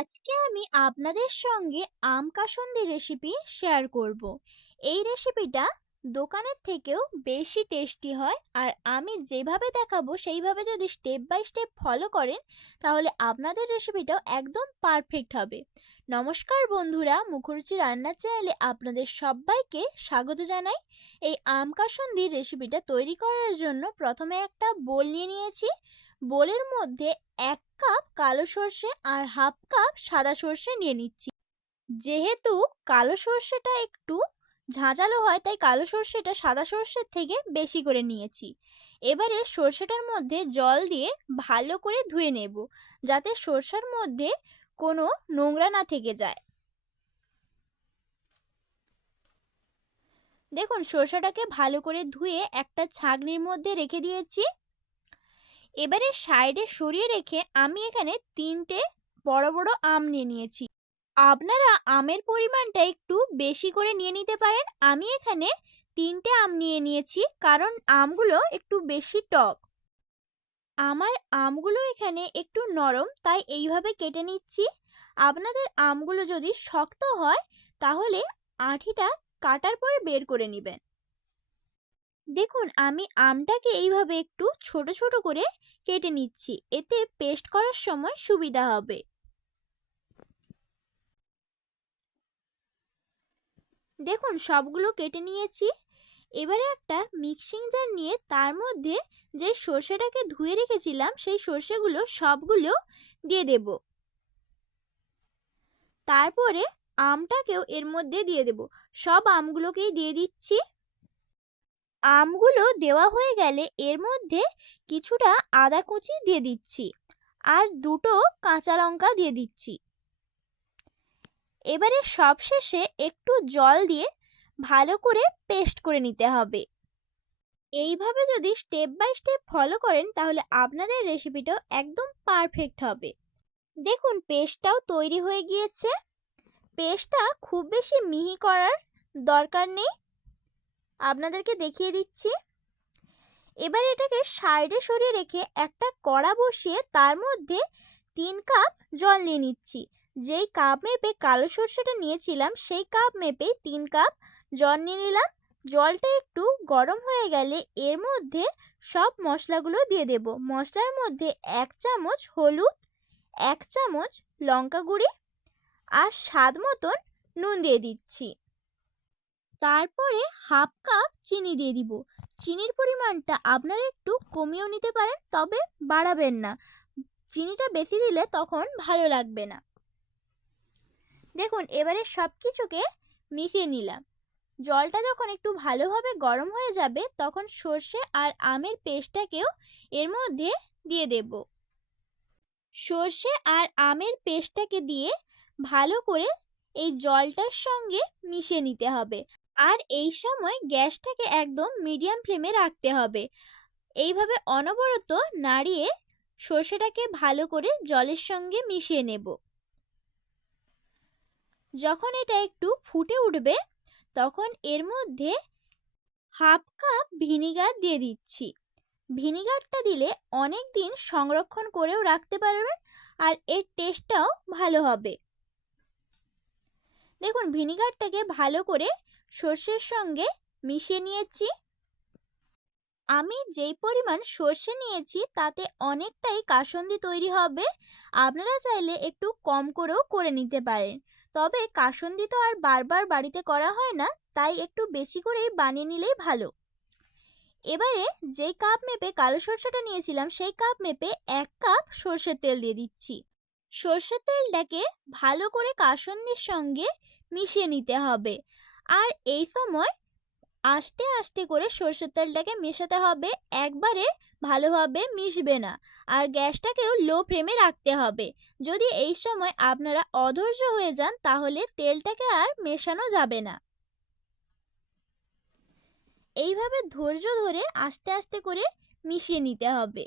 আজকে আমি আপনাদের সঙ্গে আম কাসুন্দি রেসিপি শেয়ার করব। এই রেসিপিটা দোকানের থেকেও বেশি টেস্টি হয়, আর আমি যেভাবে দেখাবো সেইভাবে যদি স্টেপ বাই স্টেপ ফলো করেন তাহলে আপনাদের রেসিপিটাও একদম পারফেক্ট হবে। নমস্কার বন্ধুরা, মুখরুচি রান্নার চ্যানেলে আপনাদের সবাইকে স্বাগত জানাই। এই আম কাসুন্দির রেসিপিটা তৈরি করার জন্য প্রথমে একটা বোল নিয়ে নিয়েছি। বোলের মধ্যে 1 কাপ কালো সর্ষে আর হাফ কাপ সাদা সর্ষে নিয়ে নিচ্ছি। যেহেতু কালো সর্ষেটা একটু ঝাঁঝালো হয়, তাই কালো সর্ষেটা সাদা সর্ষের থেকে বেশি করে নিয়েছি। এবারে সর্ষেটার মধ্যে জল দিয়ে ভালো করে ধুয়ে নেব, যাতে সর্ষের মধ্যে কোনো নোংরা না থেকে যায়। দেখুন, সর্ষেটাকে ভালো করে ধুয়ে একটা ছাঁকনির মধ্যে রেখে দিয়েছি। এবারে সাইডে সরিয়ে রেখে আমি এখানে 3টে বড় বড় আম নিয়ে নিয়েছি। আপনারা আমের পরিমাণটা একটু বেশি করে নিয়ে নিতে পারেন। আমি এখানে 3টে আম নিয়ে নিয়েছি, কারণ আমগুলো একটু বেশি টক। আমার আমগুলো এখানে একটু নরম, তাই এইভাবে কেটে নিচ্ছি। আপনাদের আমগুলো যদি শক্ত হয় তাহলে আঁটিটা কাটার পরে বের করে নেবেন। দেখুন, আমি আমটাকে এইভাবে একটু ছোট ছোট করে কেটে নিচ্ছি, এতে পেস্ট করার সময় সুবিধা হবে। দেখুন, সবগুলো কেটে নিয়েছি। এবারে একটা মিক্সিং জার নিয়ে তার মধ্যে যে সর্ষেটাকে ধুয়ে রেখেছিলাম সেই সর্ষেগুলো সবগুলো দিয়ে দেব। তারপরে আমটাকেও এর মধ্যে দিয়ে দেব। সব আমগুলোকেই দিয়ে দিচ্ছি। আমগুলো দেওয়া হয়ে গেলে এর মধ্যে কিছুটা আদা কুচি দিয়ে দিচ্ছি, আর 2টো কাঁচা লঙ্কা দিয়ে দিচ্ছি। এবারে সবশেষে একটু জল দিয়ে ভালো করে পেস্ট করে নিতে হবে। এইভাবে যদি স্টেপ বাই স্টেপ ফলো করেন তাহলে আপনাদের রেসিপিটাও একদম পারফেক্ট হবে। দেখুন, পেস্টটাও তৈরি হয়ে গিয়েছে। পেস্টটা খুব বেশি মিহি করার দরকার নেই, আপনাদেরকে দেখিয়ে দিচ্ছি। এবার এটাকে সাইডে সরিয়ে রেখে একটা কড়া বসিয়ে তার মধ্যে 3 কাপ জল নিয়ে নিচ্ছি। যেই কাপ মেপে কালো সর্ষেটা নিয়েছিলাম সেই কাপ মেপেই 3 কাপ জল নিয়ে নিলাম। জলটা একটু গরম হয়ে গেলে এর মধ্যে সব মশলাগুলো দিয়ে দেব। মশলার মধ্যে 1 চামচ হলুদ, 1 চামচ লঙ্কা গুঁড়ি আর স্বাদ মতন নুন দিয়ে দিচ্ছি। তারপরে হাফ কাপ চিনি দিয়ে দিব। চিনির পরিমাণটা আপনারা একটু কমিয়েও নিতে পারেন, তবে বাড়াবেন না। চিনিটা বেশি দিলে তখন ভালো লাগবে না। দেখুন, এবারে সব কিছুকে মিশিয়ে নিলাম। জলটা যখন একটু ভালোভাবে গরম হয়ে যাবে তখন সর্ষে আর আমের পেস্টটাকেও এর মধ্যে দিয়ে দেব। সর্ষে আর আমের পেস্টটাকে দিয়ে ভালো করে এই জলটার সঙ্গে মিশিয়ে নিতে হবে। আর এই সময় গ্যাসটাকে একদম মিডিয়াম ফ্লেমে রাখতে হবে। এইভাবে অনবরত নাড়িয়ে সর্ষেটাকে ভালো করে জলের সঙ্গে মিশিয়ে নেব। যখন এটা একটু ফুটে উঠবে তখন এর মধ্যে হাফ কাপ ভিনিগার দিয়ে দিচ্ছি। ভিনিগারটা দিলে অনেক দিন সংরক্ষণ করেও রাখতে পারবেন, আর এর টেস্টটাও ভালো হবে। দেখুন, ভিনিগারটাকে ভালো করে সর্ষের সঙ্গে মিশিয়ে নিয়েছি। আমি যেই পরিমাণ সর্ষে নিয়েছি তাতে অনেকটাই কাসুন্দি তৈরি হবে। আপনারা চাইলে একটু কম করেও করে নিতে পারেন, তবে কাসুন্দি তো আর বারবার বাড়িতে করা হয় না, তাই একটু বেশি করেই বানিয়ে নিলেই ভালো। এবারে যেই কাপ মেপে কালো সর্ষেটা নিয়েছিলাম সেই কাপ মেপে 1 কাপ সর্ষের তেল দিয়ে দিচ্ছি। সর্ষের তেলটাকে ভালো করে কাসুন্দির সঙ্গে মিশিয়ে নিতে হবে, আর এই সময় আস্তে আস্তে করে সর্ষের তেলটাকে মেশাতে হবে, একবারে ভালোভাবে মিশবে না। আর গ্যাসটাকেও লো ফ্লেমে রাখতে হবে। যদি এই সময় আপনারা অধৈর্য হয়ে যান তাহলে তেলটাকে আর মেশানো যাবে না। এইভাবে ধৈর্য ধরে আস্তে আস্তে করে মিশিয়ে নিতে হবে।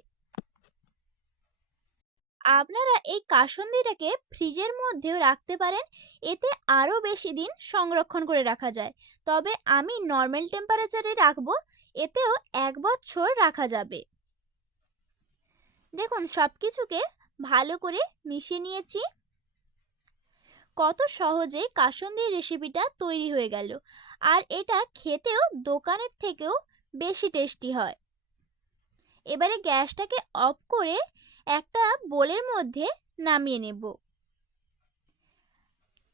আপনারা এই কাসুন্দিটাকে ফ্রিজের মধ্যেও রাখতে পারেন, এতে আরও বেশি দিন সংরক্ষণ করে রাখা যায়। তবে আমি নর্মাল টেম্পারেচারে রাখবো, এতেও 1 বছর রাখা যাবে। দেখুন, সব কিছুকে ভালো করে মিশিয়ে নিয়েছি। কত সহজে কাসুন্দির রেসিপিটা তৈরি হয়ে গেল। আর এটা খেতেও দোকানের থেকেও বেশি টেস্টি হয়। এবারে গ্যাসটাকে অফ করে একটা বোলের মধ্যে নামিয়ে নেব।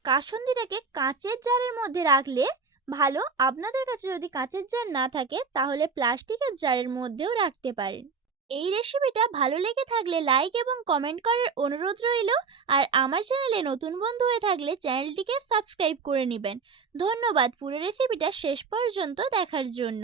কাসুন্দিটাকে কাঁচের জারের মধ্যে রাখলে ভালো। আপনাদের কাছে যদি কাঁচের জার না থাকে তাহলে প্লাস্টিকের জারের মধ্যেও রাখতে পারেন। এই রেসিপিটা ভালো লেগে থাকলে লাইক এবং কমেন্ট করার অনুরোধ রইল। আর আমার চ্যানেলে নতুন বন্ধু হয়ে থাকলে চ্যানেলটিকে সাবস্ক্রাইব করে নেবেন। ধন্যবাদ পুরো রেসিপিটা শেষ পর্যন্ত দেখার জন্য।